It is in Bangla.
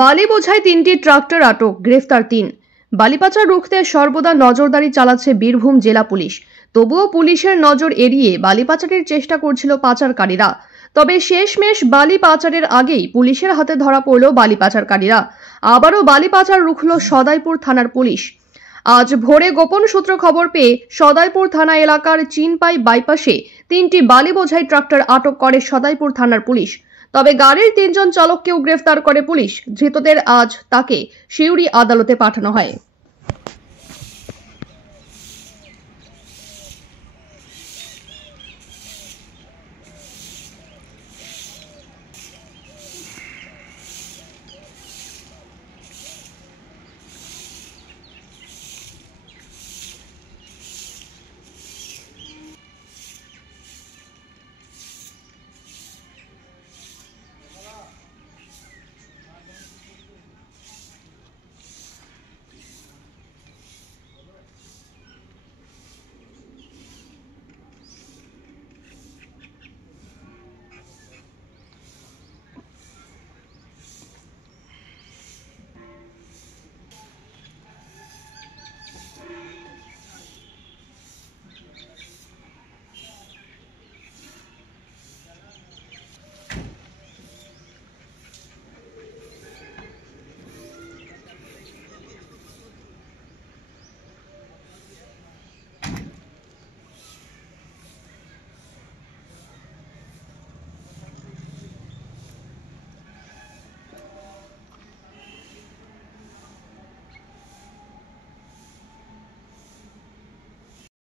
বালি বোঝাই 3টি ট্রাক্টর আটক, গ্রেফতার 3। বালি পাচার রুখতে সর্বদা নজরদারি চালাচ্ছে বীরভূম জেলা পুলিশ। তবুও পুলিশের নজর এড়িয়ে বালি পাচারের চেষ্টা করছিল পাচারকারীরা। তবে শেষমেশ বালি পাচারের আগেই পুলিশের হাতে ধরা পড়ল বালি পাচারকারীরা। আবারও বালি পাচার রুখল সদাইপুর থানার পুলিশ। আজ ভোরে গোপন সূত্র খবর পেয়ে সদাইপুর থানা এলাকার চিনপাই বাইপাসে 3টি বালি বোঝাই ট্রাক্টর আটক করে সদাইপুর থানার পুলিশ। তবে গাড়ির 3 জন চালককেও গ্রেফতার করে পুলিশ। ধৃতদের আজ তাকে সিউড়ি আদালতে পাঠানো হয়।